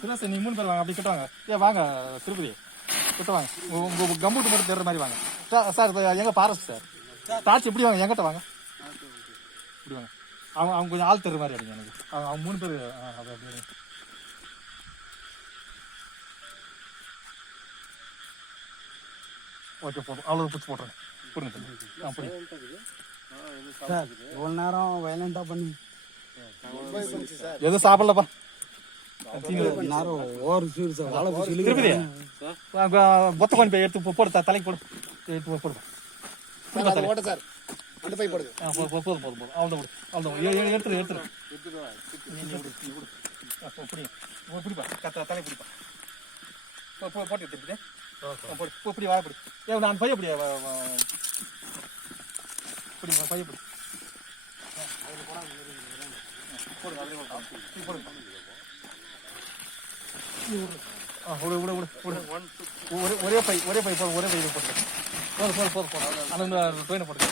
சுரேஷ் நீ மூணு பேர் வாங்க. அப்படி கிட்ட வாங்க. ஏ வாங்க திருப்பதி. கிட்ட வாங்க. உங்க உங்க கம்ப்யூட்டர் மட்டும் தேடுற மாதிரி வாங்க. சார், சார் எங்க பாரஸ்ட் சார்? டார்ச் இப்படி வாங்க. எங்கிட்ட வாங்க. இப்படி வாங்க. அவங்க அவங்க கொஞ்சம் ஆள் தருற மாதிரி அடிங்க எனக்கு. அவங்க அவங்க மூணு பேர் அது அப்படி. ஓகே போதும். அவ்வளோ பிடிச்சி சார் ஆ புரியுங்க சார் இவ்வளோ நேரம் வயலண்டா பண்ணி எதுவும் சாப்பிடலப்பா. பொத்த கொஞ்சம் போய் எடுத்து போடு தலைக்கு போடு. எடுத்து போ- போடு. சார் அந்த பை போடுங்க போதும் போதும் போதும். அவ்வளோ விடு அவ்வளோ எடுத்துரு எடுத்துரு. பிடி பிடிப்பா. கத்த தலை பிடிப்பா. போ போ போட்டு திருப்பி போடு. போ பிடி வாழ பிடி. ஏ நான் பைய பிடி பிடி பைய பிடி. ஒரே ஒரே பை ஒரே பை போடு ஒரே பை போட்டு போதும் போதும் போதும் போதும் அந்த ட்ரெயினை போட்டு